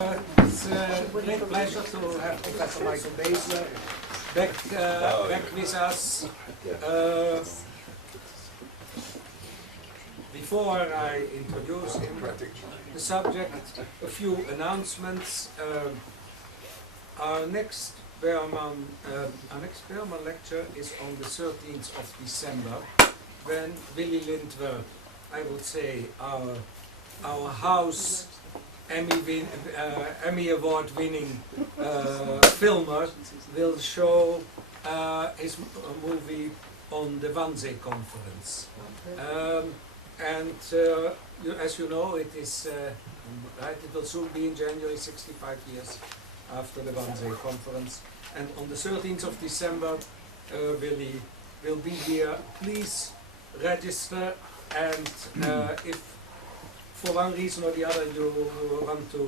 It's a great pleasure to have Professor Michael Bazyler back with us. Before I introduce him, the subject, a few announcements. Our next Berman lecture is on the 13th of December, when Willy Lindwer, I would say our house Emmy Award winning filmer will show his movie on the Wannsee Conference. As you know, it is right. It will soon be in January, 65 years after the Wannsee Conference. And on the 13th of December, Willy will be here. Please register, and if for one reason or the other you want to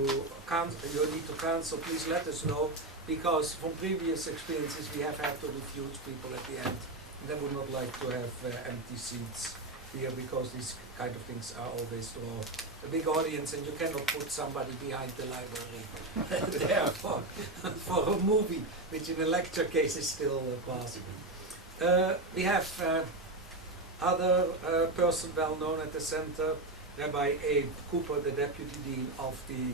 you need to cancel, please let us know, because from previous experiences we have had to refuse people at the end, and I would not like to have empty seats here, because these kind of things are always draw a big audience, and you cannot put somebody behind the library there for a movie, which in a lecture case is still possible. We have other person well known at the center, Rabbi Abe Cooper, the Deputy Dean of the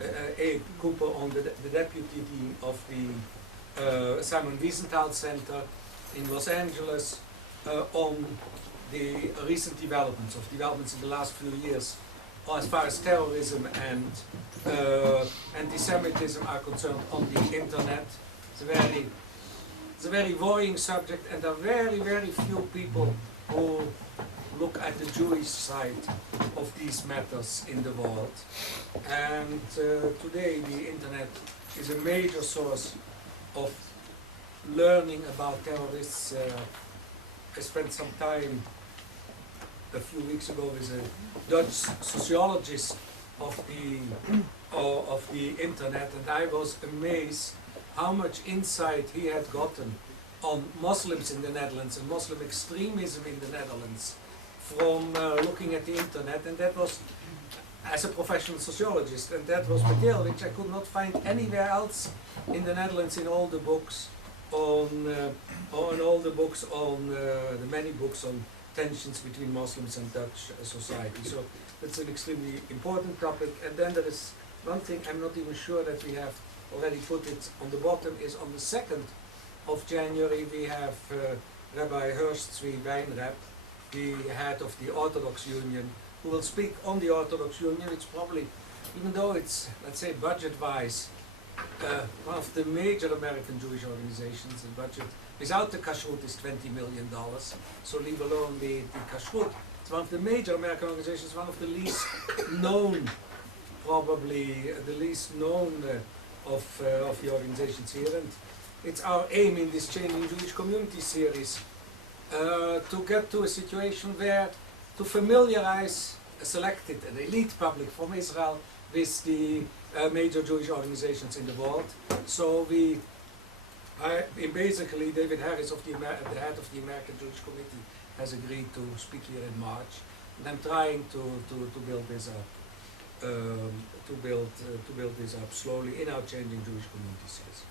the Deputy Dean of the Simon Wiesenthal Center in Los Angeles, on the recent developments in the last few years as far as terrorism and anti-Semitism are concerned on the internet. It's a very worrying subject, and there are very, very few people who look at the Jewish side of these matters in the world. And today the internet is a major source of learning about terrorists. I spent some time a few weeks ago with a Dutch sociologist of the internet, and I was amazed how much insight he had gotten on Muslims in the Netherlands and Muslim extremism in the Netherlands from looking at the internet. And that was as a professional sociologist, and that was material which I could not find anywhere else in the Netherlands in all the books on the many books on tensions between Muslims and Dutch society. So that's an extremely important topic. And then there is one thing I'm not even sure that we have already put it on the bottom, is on the 2nd of January we have Rabbi Hurst Zvi Weinreb, the head of the Orthodox Union, who will speak on the Orthodox Union. It's probably, even though it's, let's say, budget-wise, one of the major American Jewish organizations. The budget without the kashrut is $20 million, so leave alone the kashrut. It's one of the major American organizations, one of the least known, probably the least known of the organizations here. And it's our aim in this Changing Jewish Community series to get to a situation where to familiarize a selected, an elite public from Israel with the major Jewish organizations in the world. So basically David Harris, the head of the American Jewish Committee, has agreed to speak here in March, and I'm trying to build this up, to build this up slowly in our Changing Jewish Community series.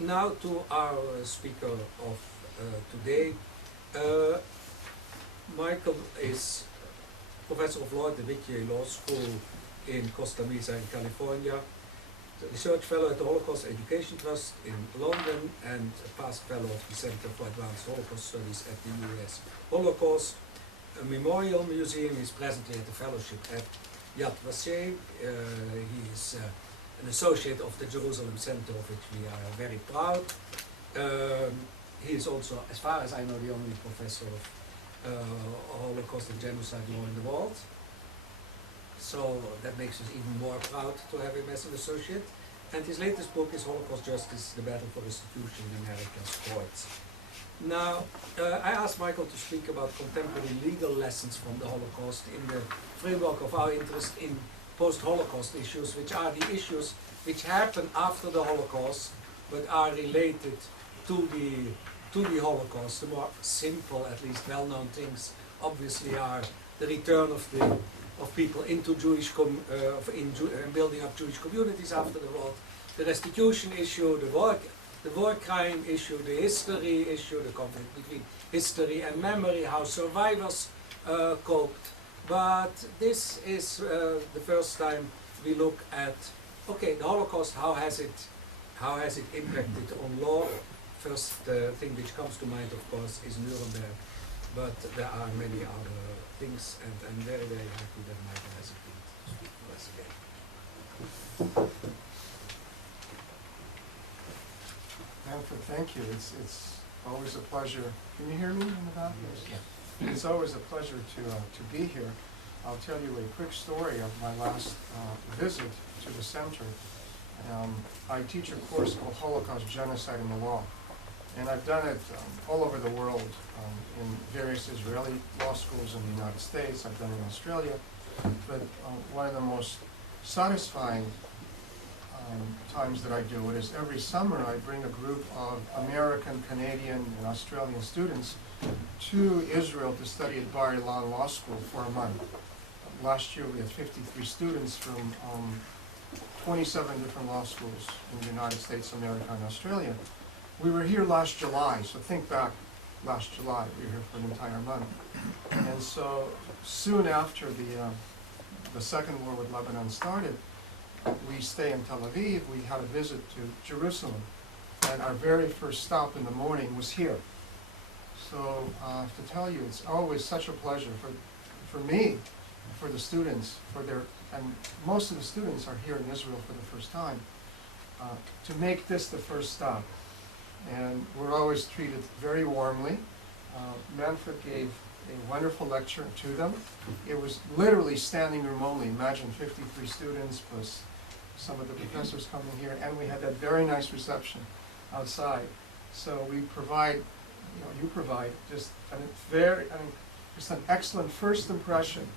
Now to our speaker of today. Michael is professor of law at the Whittier Law School in Costa Mesa in California, research fellow at the Holocaust Education Trust in London, and a past fellow of the Center for Advanced Holocaust Studies at the US Holocaust Memorial Museum. He is presently at the fellowship at Yad Vashem. He is an associate of the Jerusalem Center, of which we are very proud. He is also, as far as I know, the only professor of Holocaust and genocide law in the world. So that makes us even more proud to have him as an associate. And his latest book is Holocaust Justice, The Battle for Restitution in America's Courts. Now, I asked Michael to speak about contemporary legal lessons from the Holocaust in the framework of our interest in post-Holocaust issues, which are the issues which happen after the Holocaust, but are related to the Holocaust. The more simple, at least well-known things, obviously, are the return of the of people into building up Jewish communities after the war, the restitution issue, the war crime issue, the history issue, the conflict between history and memory, how survivors coped. But this is the first time we look at, okay, the Holocaust, how has it impacted on law? First thing which comes to mind, of course, is Nuremberg, but there are many other things, and I'm very, very happy that Michael has agreed to speak to us again. Manfred, thank you. It's always a pleasure. Can you hear me in the back? Yeah. It's always a pleasure to be here. I'll tell you a quick story of my last visit to the center. I teach a course called Holocaust, Genocide, and the Law. And I've done it all over the world, in various Israeli law schools in the United States. I've done it in Australia. But one of the most satisfying times that I do it is every summer I bring a group of American, Canadian, and Australian students to Israel to study at Bazyler Law School for a month. Last year we had 53 students from 27 different law schools in the United States, America, and Australia. We were here last July, so think back, last July, we were here for an entire month. And so soon after the Second War with Lebanon started, we stay in Tel Aviv, we had a visit to Jerusalem. And our very first stop in the morning was here. So to tell you, it's always such a pleasure for me, for the students, and most of the students are here in Israel for the first time, to make this the first stop. And we're always treated very warmly. Manfred gave a wonderful lecture to them. It was literally standing room only. Imagine 53 students plus some of the professors coming here, and we had that very nice reception outside. So we provide, you provide just just an excellent first impression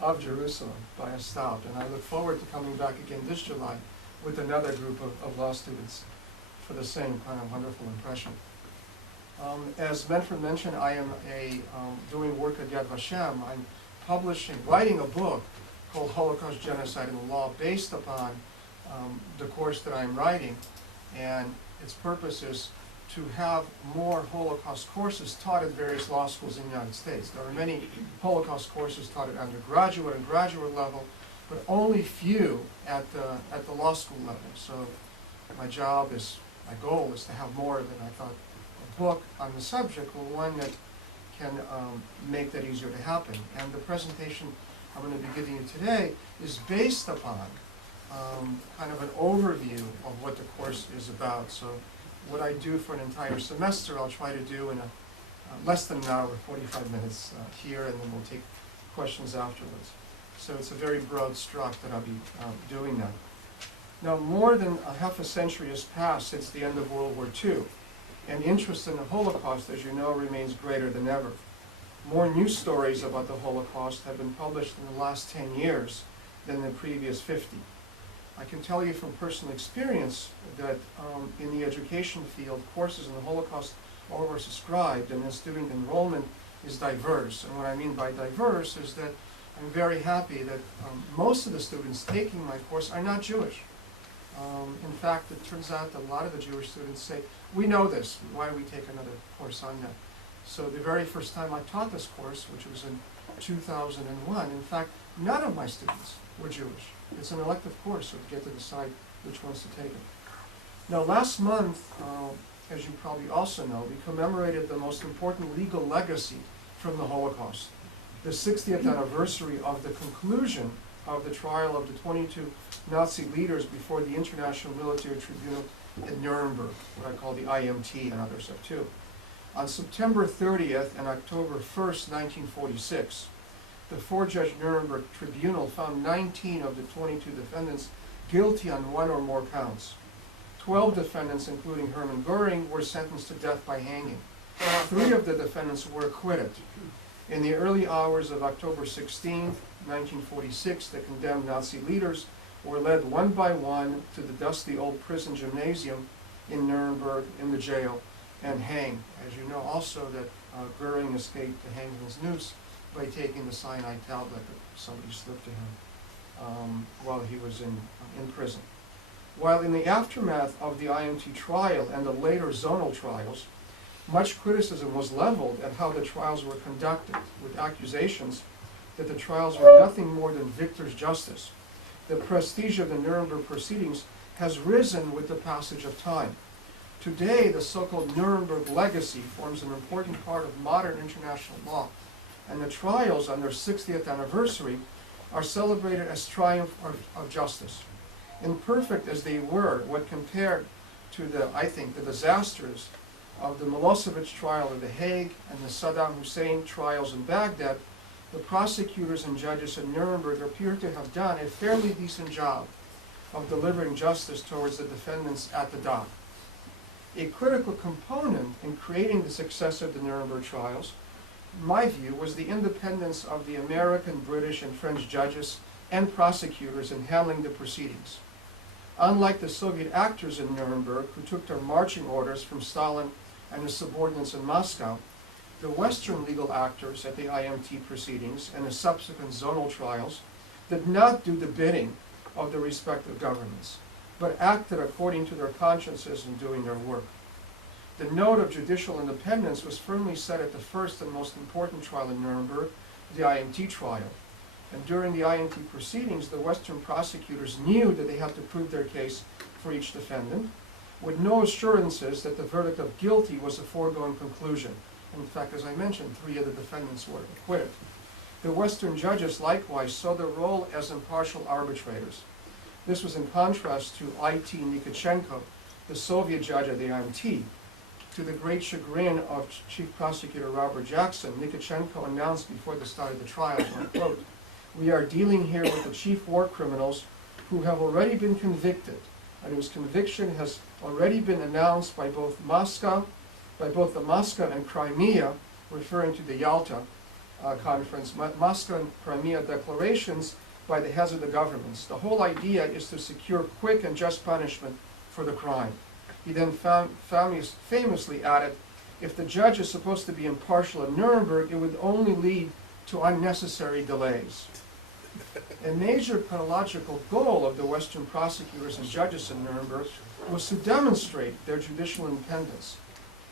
of Jerusalem by a stop. And I look forward to coming back again this July with another group of law students for the same kind of wonderful impression. As Manfred mentioned, I am doing work at Yad Vashem. I'm writing a book called Holocaust, Genocide, and the Law based upon the course that I'm writing, and its purpose is to have more Holocaust courses taught at various law schools in the United States. There are many Holocaust courses taught at undergraduate and graduate level, but only few at the law school level. So my goal is to have more than I thought a book on the subject, or one that can make that easier to happen. And the presentation I'm going to be giving you today is based upon kind of an overview of what the course is about. So what I do for an entire semester, I'll try to do in less than an hour, 45 minutes here, and then we'll take questions afterwards. So it's a very broad stroke that I'll be doing that. Now, more than a half a century has passed since the end of World War II, and interest in the Holocaust, as you know, remains greater than ever. More news stories about the Holocaust have been published in the last 10 years than the previous 50. I can tell you from personal experience that in the education field, courses in the Holocaust are oversubscribed, and the student enrollment is diverse. And what I mean by diverse is that I'm very happy that most of the students taking my course are not Jewish. In fact, it turns out that a lot of the Jewish students say, we know this, why do we take another course on that? So the very first time I taught this course, which was in 2001, in fact, none of my students were Jewish. It's an elective course, so you get to decide which ones to take it. Now, last month, as you probably also know, we commemorated the most important legal legacy from the Holocaust, the 60th anniversary of the conclusion of the trial of the 22 Nazi leaders before the International Military Tribunal at Nuremberg, what I call the IMT, and others have too. On September 30th and October 1st, 1946, the four-judge Nuremberg Tribunal found 19 of the 22 defendants guilty on one or more counts. 12 defendants, including Hermann Goering, were sentenced to death by hanging. 3 of the defendants were acquitted. In the early hours of October 16th, 1946, the condemned Nazi leaders were led one by one to the dusty old prison gymnasium in Nuremberg, in the jail, and hanged. As you know also that Goering escaped the hangman's noose by taking the cyanide tablet that somebody slipped to him while he was in prison. While in the aftermath of the IMT trial and the later zonal trials, much criticism was leveled at how the trials were conducted, with accusations that the trials were nothing more than victor's justice. The prestige of the Nuremberg proceedings has risen with the passage of time. Today, the so-called Nuremberg legacy forms an important part of modern international law, and the trials on their 60th anniversary are celebrated as triumph of justice. Imperfect as they were when compared to the disasters of the Milosevic trial in The Hague and the Saddam Hussein trials in Baghdad, the prosecutors and judges in Nuremberg appear to have done a fairly decent job of delivering justice towards the defendants at the dock. A critical component in creating the success of the Nuremberg trials, in my view, was the independence of the American, British, and French judges and prosecutors in handling the proceedings. Unlike the Soviet actors in Nuremberg, who took their marching orders from Stalin and his subordinates in Moscow, the Western legal actors at the IMT proceedings and the subsequent zonal trials did not do the bidding of the respective governments, but acted according to their consciences in doing their work. The note of judicial independence was firmly set at the first and most important trial in Nuremberg, the IMT trial. And during the IMT proceedings, the Western prosecutors knew that they had to prove their case for each defendant, with no assurances that the verdict of guilty was a foregone conclusion. In fact, as I mentioned, 3 of the defendants were acquitted. The Western judges likewise saw their role as impartial arbitrators. This was in contrast to I.T. Nikitchenko, the Soviet judge at the IMT. To the great chagrin of Chief Prosecutor Robert Jackson, Nikitchenko announced before the start of the trial, and I quote, "We are dealing here with the chief war criminals who have already been convicted, and whose conviction has already been announced by both the Moscow and Crimea," referring to the Yalta conference, Moscow and Crimea declarations by the heads of the governments. The whole idea is to secure quick and just punishment for the crime. He then famously added, "If the judge is supposed to be impartial in Nuremberg, it would only lead to unnecessary delays." A major pedagogical goal of the Western prosecutors and judges in Nuremberg was to demonstrate their judicial independence,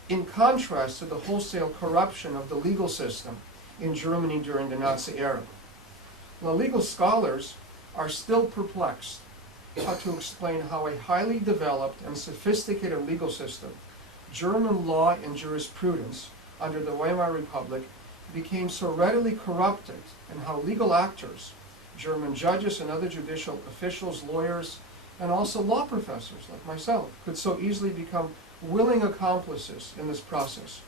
in contrast to the wholesale corruption of the legal system in Germany during the Nazi era. Now, legal scholars are still perplexed how to explain how a highly developed and sophisticated legal system, German law and jurisprudence under the Weimar Republic, became so readily corrupted, and how legal actors, German judges and other judicial officials, lawyers, and also law professors like myself, could so easily become willing accomplices in this process.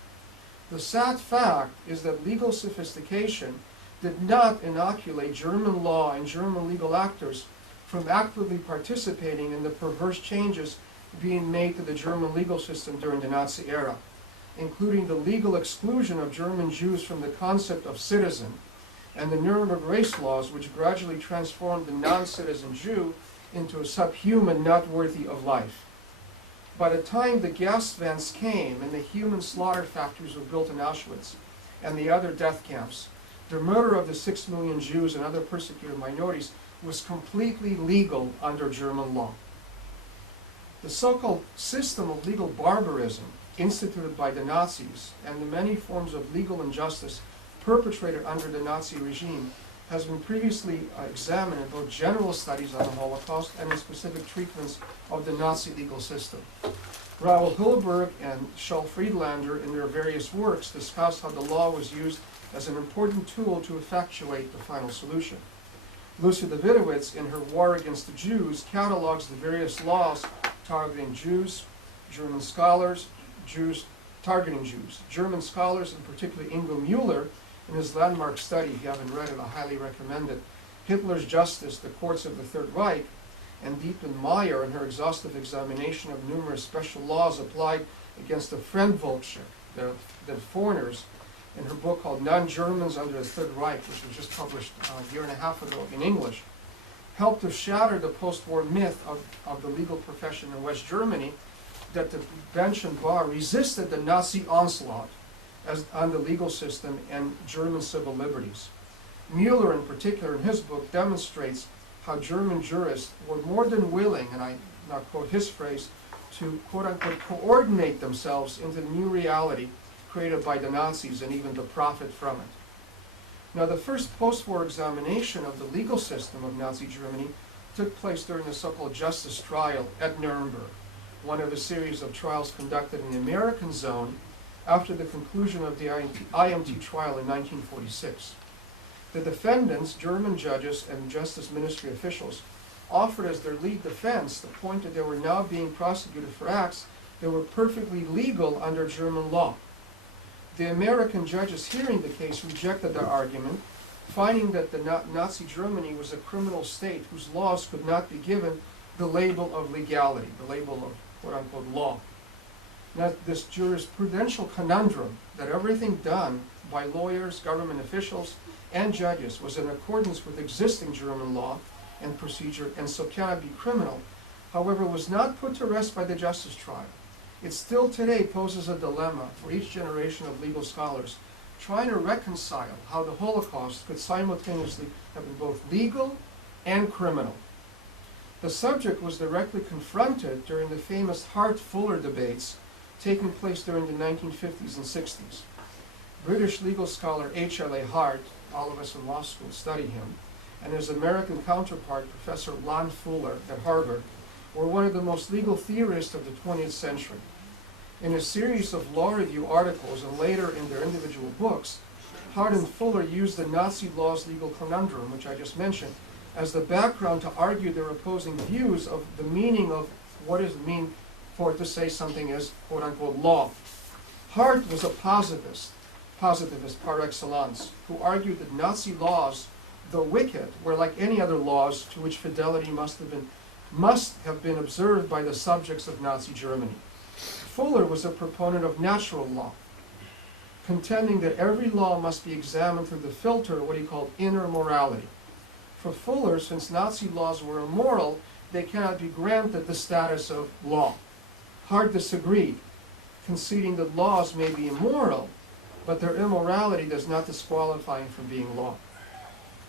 The sad fact is that legal sophistication did not inoculate German law and German legal actors from actively participating in the perverse changes being made to the German legal system during the Nazi era, including the legal exclusion of German Jews from the concept of citizen, and the Nuremberg race laws, which gradually transformed the non-citizen Jew into a subhuman not worthy of life. By the time the gas vents came and the human slaughter factories were built in Auschwitz and the other death camps, the murder of the 6 million Jews and other persecuted minorities was completely legal under German law. The so-called system of legal barbarism instituted by the Nazis and the many forms of legal injustice perpetrated under the Nazi regime has been previously examined in both general studies on the Holocaust and in specific treatments of the Nazi legal system. Raoul Hilberg and Schall Friedlander, in their various works, discuss how the law was used as an important tool to effectuate the final solution. Lucy Davidowitz, in her War Against the Jews, catalogs the various laws targeting Jews, German scholars, targeting Jews. German scholars, and particularly Ingo Müller, in his landmark study, if you haven't read it, I highly recommend it, Hitler's Justice, the Courts of the Third Reich, and Dietmar Meyer, in her exhaustive examination of numerous special laws applied against the Fremdvolksche, the foreigners, in her book called Non-Germans Under the Third Reich, which was just published a year and a half ago in English, helped to shatter the post-war myth of the legal profession in West Germany, that the bench and bar resisted the Nazi onslaught on the legal system and German civil liberties. Mueller, in particular, in his book, demonstrates how German jurists were more than willing, and I now quote his phrase, to quote-unquote coordinate themselves into the new reality created by the Nazis and even to profit from it. Now, the first post-war examination of the legal system of Nazi Germany took place during the so-called justice trial at Nuremberg, one of a series of trials conducted in the American zone after the conclusion of the IMT trial in 1946. The defendants, German judges and Justice Ministry officials, offered as their lead defense the point that they were now being prosecuted for acts that were perfectly legal under German law. The American judges hearing the case rejected their argument, finding that the Nazi Germany was a criminal state whose laws could not be given the label of legality, the label of quote-unquote law. Now, this jurisprudential conundrum that everything done by lawyers, government officials, and judges was in accordance with existing German law and procedure and so cannot be criminal, however, was not put to rest by the justice trial. It still today poses a dilemma for each generation of legal scholars trying to reconcile how the Holocaust could simultaneously have been both legal and criminal. The subject was directly confronted during the famous Hart-Fuller debates taking place during the 1950s and 60s. British legal scholar H.L.A. Hart, all of us in law school studied him, and his American counterpart, Professor Lon Fuller at Harvard, were one of the most legal theorists of the 20th century. In a series of law review articles and later in their individual books, Hart and Fuller used the Nazi law's legal conundrum, which I just mentioned, as the background to argue their opposing views of the meaning of what does it mean for it to say something is quote-unquote law. Hart was a positivist par excellence, who argued that Nazi laws, though wicked, were like any other laws to which fidelity must have been observed by the subjects of Nazi Germany. Fuller was a proponent of natural law, contending that every law must be examined through the filter of what he called inner morality. For Fuller, since Nazi laws were immoral, they cannot be granted the status of law. Hart disagreed, conceding that laws may be immoral, but their immorality does not disqualify them from being law.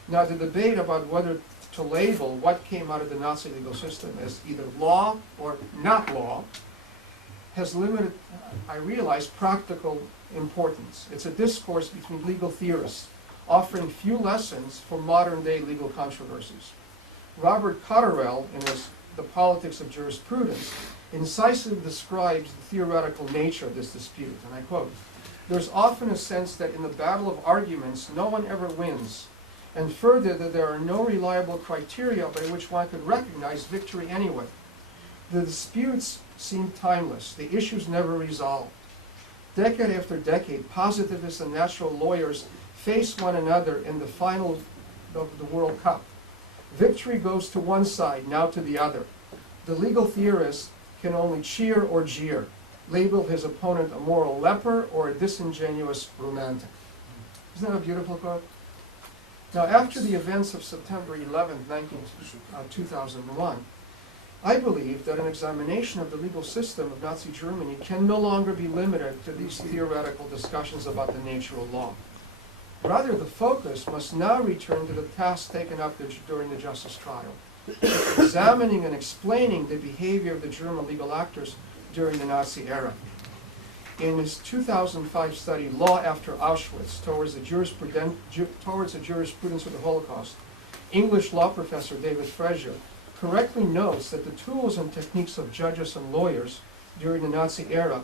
Now, the debate about whether to label what came out of the Nazi legal system as either law or not law has limited, I realize, practical importance. It's a discourse between legal theorists, offering few lessons for modern-day legal controversies. Robert Cotterell, in his The Politics of Jurisprudence, incisively describes the theoretical nature of this dispute, and I quote, "There's often a sense that in the battle of arguments, no one ever wins, and further that there are no reliable criteria by which one could recognize victory anyway. The disputes seem timeless, the issues never resolved. Decade after decade, positivists and natural lawyers face one another in the final of the World Cup. Victory goes to one side, now to the other. The legal theorist can only cheer or jeer, label his opponent a moral leper or a disingenuous romantic." Isn't that a beautiful quote? Now, after the events of September 11, 2001, I believe that an examination of the legal system of Nazi Germany can no longer be limited to these theoretical discussions about the nature of law. Rather, the focus must now return to the task taken up during the justice trial, examining and explaining the behavior of the German legal actors during the Nazi era. In his 2005 study, Law After Auschwitz, Towards a Jurisprudence of the Holocaust, English law professor David Fraser correctly notes that the tools and techniques of judges and lawyers during the Nazi era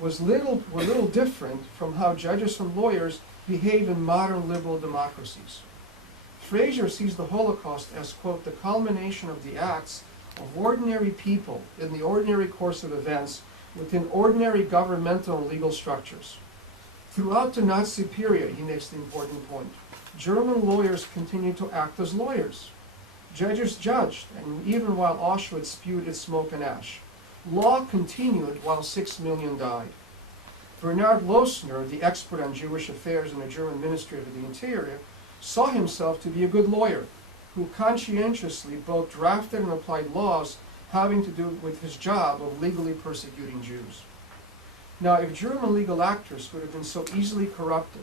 were little different from how judges and lawyers behave in modern liberal democracies. Fraser sees the Holocaust as, quote, "the culmination of the acts of ordinary people in the ordinary course of events within ordinary governmental and legal structures." Throughout the Nazi period, he makes the important point, German lawyers continued to act as lawyers. Judges judged, and even while Auschwitz spewed its smoke and ash. Law continued while 6 million died. Bernhard Loessner, the expert on Jewish affairs in the German Ministry of the Interior, saw himself to be a good lawyer who conscientiously both drafted and applied laws having to do with his job of legally persecuting Jews. Now, if German legal actors could have been so easily corrupted,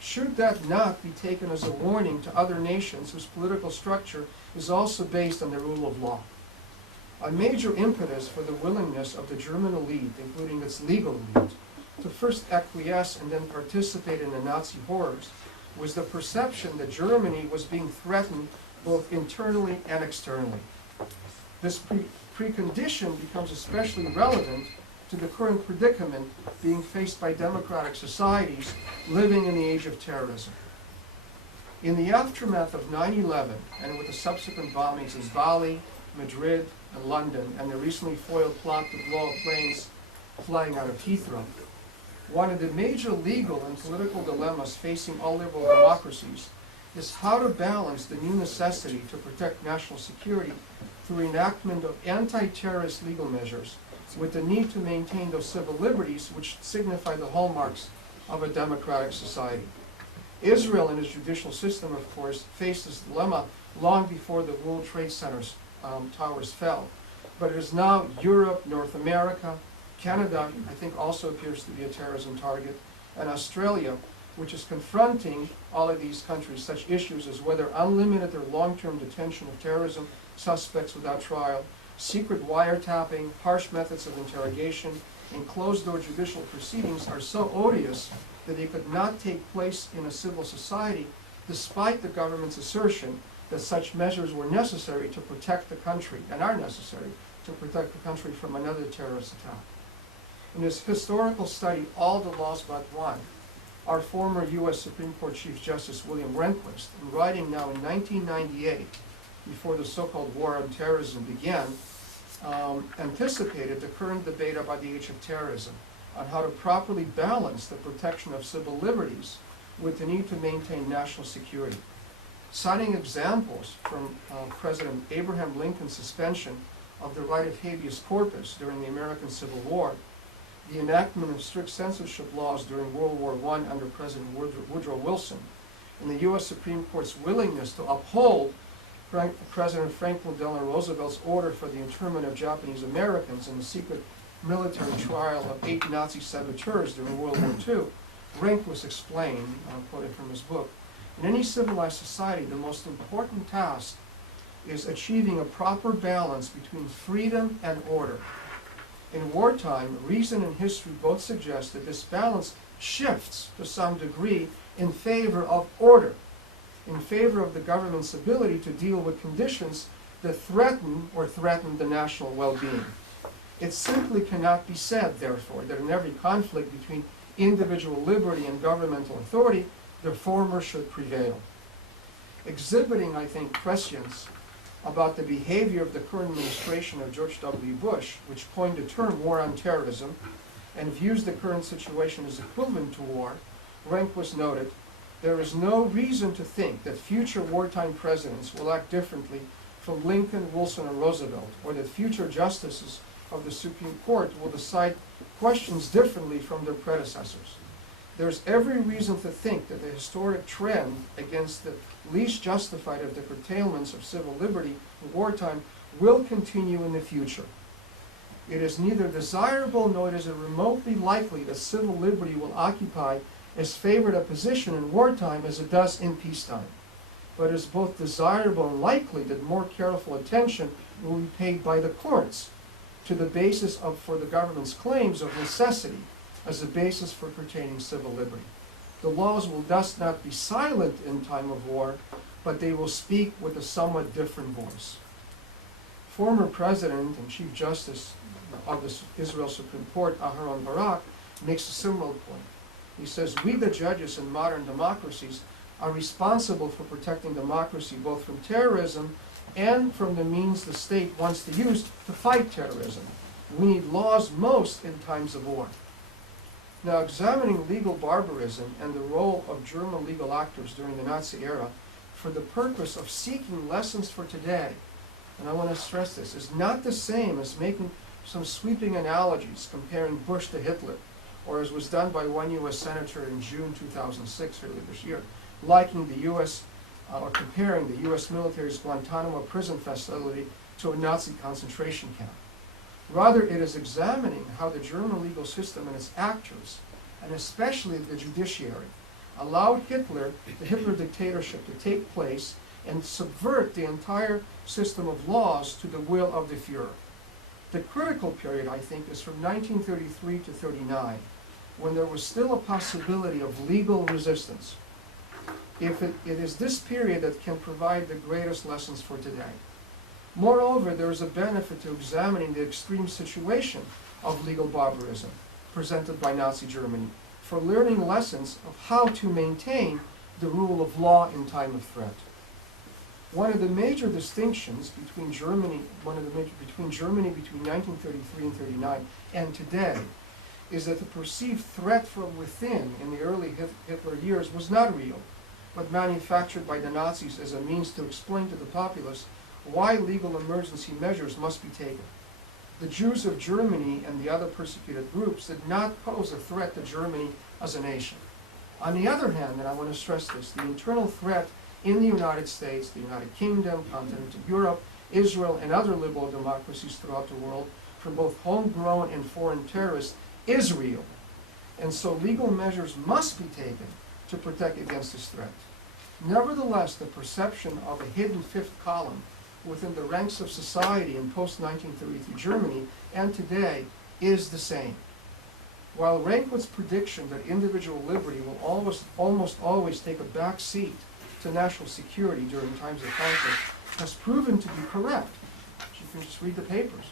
should that not be taken as a warning to other nations whose political structure is also based on the rule of law? A major impetus for the willingness of the German elite, including its legal elite, to first acquiesce and then participate in the Nazi horrors was the perception that Germany was being threatened both internally and externally. This precondition becomes especially relevant to the current predicament being faced by democratic societies living in the age of terrorism. In the aftermath of 9/11, and with the subsequent bombings in Bali, Madrid, and London, and the recently foiled plot to blow up planes flying out of Heathrow, one of the major legal and political dilemmas facing all liberal democracies is how to balance the new necessity to protect national security through enactment of anti-terrorist legal measures with the need to maintain those civil liberties which signify the hallmarks of a democratic society. Israel and its judicial system, of course, faced this dilemma long before the World Trade Center's towers fell. But it is now Europe, North America, Canada, I think, also appears to be a terrorism target, and Australia, which is confronting all of these countries such issues as whether unlimited or long-term detention of terrorism suspects without trial, secret wiretapping, harsh methods of interrogation, and closed-door judicial proceedings are so odious that they could not take place in a civil society, despite the government's assertion that such measures were necessary to protect the country, and are necessary to protect the country from another terrorist attack. In his historical study, All the Laws But One, our former U.S. Supreme Court Chief Justice William Rehnquist, in writing now in 1998, before the so-called war on terrorism began, anticipated the current debate about the age of terrorism, on how to properly balance the protection of civil liberties with the need to maintain national security. Citing examples from President Abraham Lincoln's suspension of the right of habeas corpus during the American Civil War, the enactment of strict censorship laws during World War I under President Woodrow Wilson, and the U.S. Supreme Court's willingness to uphold President Franklin Delano Roosevelt's order for the internment of Japanese Americans in the secret military trial of 8 Nazi saboteurs during World War II, Rehnquist explained, I'm quoting from his book, in any civilized society, the most important task is achieving a proper balance between freedom and order. In wartime, reason and history both suggest that this balance shifts to some degree in favor of order, in favor of the government's ability to deal with conditions that threaten the national well-being. It simply cannot be said, therefore, that in every conflict between individual liberty and governmental authority, the former should prevail. Exhibiting, I think, prescience about the behavior of the current administration of George W. Bush, which coined the term war on terrorism and views the current situation as equivalent to war, Rehnquist noted, there is no reason to think that future wartime presidents will act differently from Lincoln, Wilson, or Roosevelt, or that future justices of the Supreme Court will decide questions differently from their predecessors. There's every reason to think that the historic trend against the least justified of the curtailments of civil liberty in wartime will continue in the future. It is neither desirable nor is it remotely likely that civil liberty will occupy as favored a position in wartime as it does in peacetime. But it is both desirable and likely that more careful attention will be paid by the courts to the basis for the government's claims of necessity as a basis for pertaining civil liberty. The laws will thus not be silent in time of war, but they will speak with a somewhat different voice. Former President and Chief Justice of the Israel Supreme Court, Aharon Barak, makes a similar point. He says, we the judges in modern democracies are responsible for protecting democracy both from terrorism and from the means the state wants to use to fight terrorism. We need laws most in times of war. Now, examining legal barbarism and the role of German legal actors during the Nazi era for the purpose of seeking lessons for today, and I want to stress this, is not the same as making some sweeping analogies comparing Bush to Hitler, or as was done by one U.S. Senator in June 2006, earlier this year, comparing the U.S. military's Guantanamo prison facility to a Nazi concentration camp. Rather, it is examining how the German legal system and its actors, and especially the judiciary, allowed Hitler, the Hitler dictatorship, to take place and subvert the entire system of laws to the will of the Führer. The critical period, I think, is from 1933 to 39, when there was still a possibility of legal resistance. It is this period that can provide the greatest lessons for today. Moreover, there is a benefit to examining the extreme situation of legal barbarism presented by Nazi Germany for learning lessons of how to maintain the rule of law in time of threat. One of the major distinctions between Germany between 1933 and 39 and today is that the perceived threat from within in the early Hitler years was not real, but manufactured by the Nazis as a means to explain to the populace why legal emergency measures must be taken. The Jews of Germany and the other persecuted groups did not pose a threat to Germany as a nation. On the other hand, and I want to stress this, the internal threat in the United States, the United Kingdom, continental Europe, Israel, and other liberal democracies throughout the world from both homegrown and foreign terrorists is real. And so legal measures must be taken to protect against this threat. Nevertheless, the perception of a hidden fifth column within the ranks of society in post-1933 Germany and today is the same. While Ranco's prediction that individual liberty will almost always take a back seat to national security during times of conflict has proven to be correct, you can just read the papers,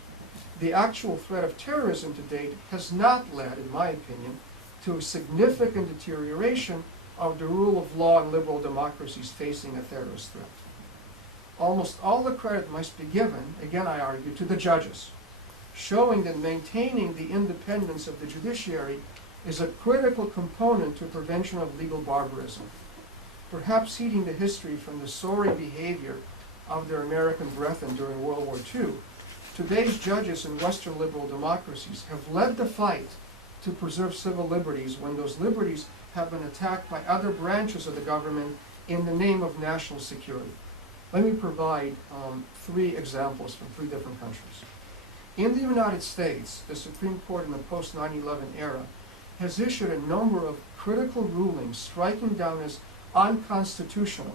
the actual threat of terrorism to date has not led, in my opinion, to a significant deterioration of the rule of law in liberal democracies facing a terrorist threat. Almost all the credit must be given, again I argue, to the judges, showing that maintaining the independence of the judiciary is a critical component to prevention of legal barbarism. Perhaps heeding the history from the sorry behavior of their American brethren during World War II, today's judges in Western liberal democracies have led the fight to preserve civil liberties when those liberties have been attacked by other branches of the government in the name of national security. Let me provide 3 examples from 3 different countries. In the United States, the Supreme Court in the post-9/11 era has issued a number of critical rulings striking down as unconstitutional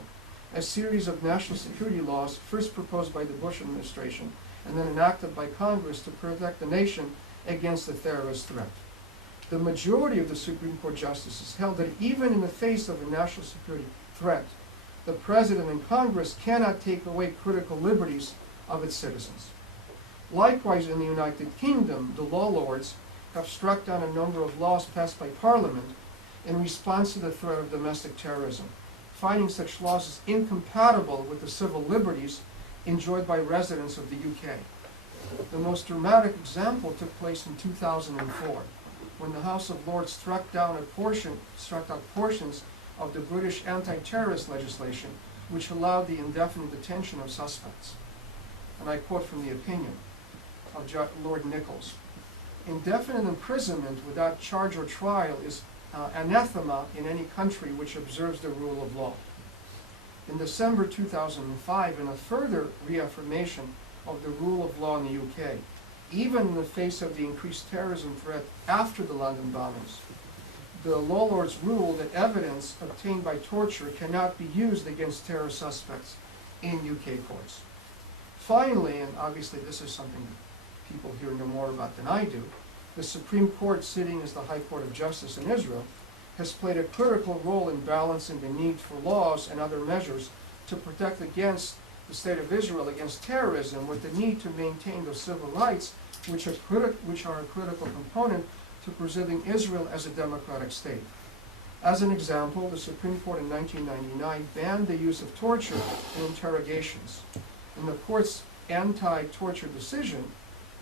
a series of national security laws first proposed by the Bush administration and then enacted by Congress to protect the nation against the terrorist threat. The majority of the Supreme Court justices held that even in the face of a national security threat, the President and Congress cannot take away critical liberties of its citizens. Likewise, in the United Kingdom, the law lords have struck down a number of laws passed by Parliament in response to the threat of domestic terrorism, finding such laws as incompatible with the civil liberties enjoyed by residents of the UK. The most dramatic example took place in 2004, when the House of Lords struck out portions of the British anti-terrorist legislation, which allowed the indefinite detention of suspects. And I quote from the opinion of Lord Nichols: "Indefinite imprisonment without charge or trial is anathema in any country which observes the rule of law." In December 2005, in a further reaffirmation of the rule of law in the UK, even in the face of the increased terrorism threat after the London bombings, the law lords ruled that evidence obtained by torture cannot be used against terror suspects in UK courts. Finally, and obviously this is something that people here know more about than I do, the Supreme Court, sitting as the High Court of Justice in Israel, has played a critical role in balancing the need for laws and other measures to protect against the state of Israel against terrorism with the need to maintain those civil rights which are a critical component to preserving Israel as a democratic state. As an example, the Supreme Court in 1999 banned the use of torture in interrogations. In the court's anti-torture decision,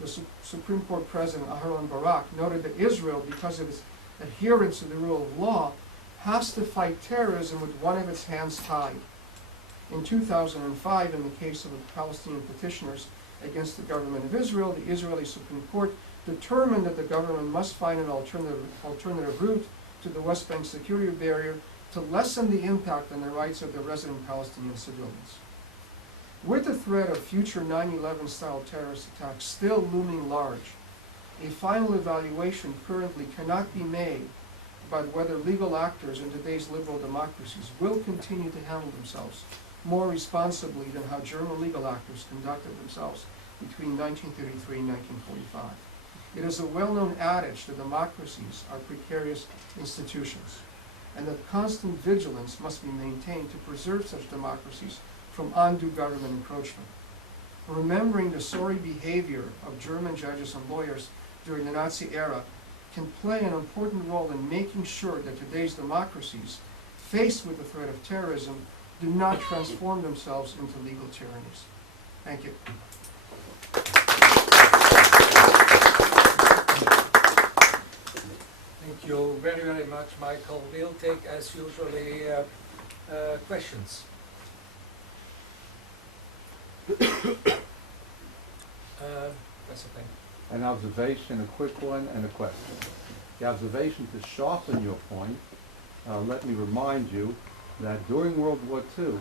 the Supreme Court President Aharon Barak noted that Israel, because of its adherence to the rule of law, has to fight terrorism with one of its hands tied. In 2005, in the case of the Palestinian petitioners against the government of Israel, the Israeli Supreme Court determined that the government must find an alternative route to the West Bank security barrier to lessen the impact on the rights of the resident Palestinian civilians. With the threat of future 9/11 style terrorist attacks still looming large, a final evaluation currently cannot be made about whether legal actors in today's liberal democracies will continue to handle themselves more responsibly than how German legal actors conducted themselves between 1933 and 1945. It is a well-known adage that democracies are precarious institutions, and that constant vigilance must be maintained to preserve such democracies from undue government encroachment. Remembering the sorry behavior of German judges and lawyers during the Nazi era can play an important role in making sure that today's democracies, faced with the threat of terrorism, do not transform themselves into legal tyrannies. Thank you. Thank you very, very much, Michael. We'll take, as usually, questions. That's okay. An observation, a quick one, and a question. The observation, to sharpen your point, let me remind you that during World War II,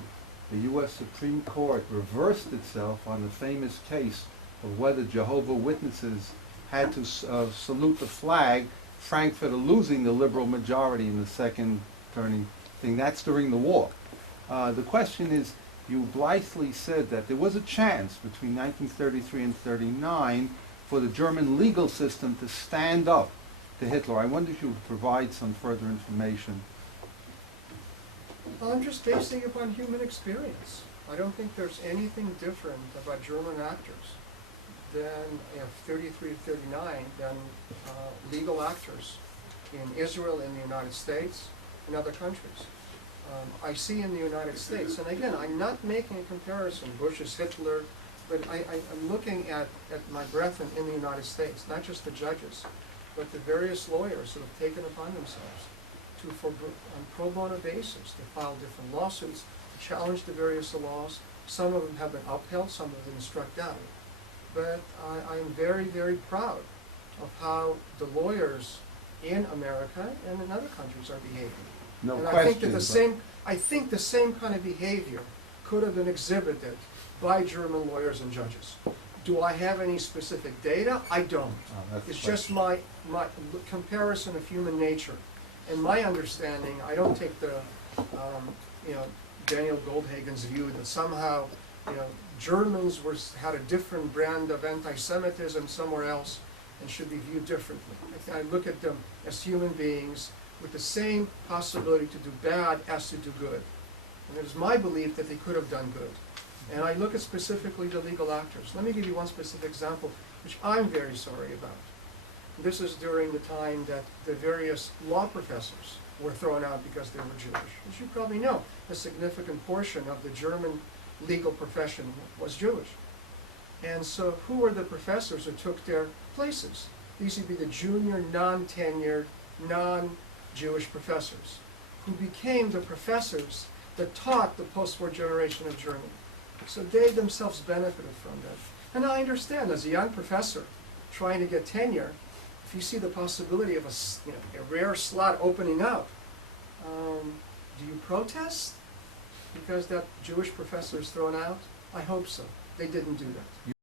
the U.S. Supreme Court reversed itself on the famous case of whether Jehovah's Witnesses had to salute the flag, Frankfurter losing the liberal majority in the second turning thing. That's during the war. The question is, you blithely said that there was a chance between 1933 and 1939 for the German legal system to stand up to Hitler. I wonder if you would provide some further information. I'm just basing it upon human experience. I don't think there's anything different about German actors than 33 to 39 than legal actors in Israel, in the United States, and other countries. I see in the United States, and again, I'm not making a comparison, Bush is Hitler, but I'm looking at my brethren in the United States, not just the judges, but the various lawyers who have taken upon themselves to, on pro bono basis, to file different lawsuits, to challenge the various laws. Some of them have been upheld, some of them struck down. But I'm very, very proud of how the lawyers in America and in other countries are behaving. No and question. I think the same kind of behavior could have been exhibited by German lawyers and judges. Do I have any specific data? I don't. It's just my comparison of human nature. And my understanding, I don't take the, Daniel Goldhagen's view that somehow, Germans had a different brand of anti-Semitism somewhere else and should be viewed differently. I look at them as human beings with the same possibility to do bad as to do good. And it is my belief that they could have done good. And I look at specifically the legal actors. Let me give you one specific example, which I'm very sorry about. This is during the time that the various law professors were thrown out because they were Jewish. As you probably know, a significant portion of the German legal profession was Jewish. And so who were the professors who took their places? These would be the junior, non-tenured, non-Jewish professors, who became the professors that taught the post-war generation of Germany. So they themselves benefited from that. And I understand, as a young professor trying to get tenure, if you see the possibility of a rare slot opening up, do you protest because that Jewish professor is thrown out? I hope so. They didn't do that.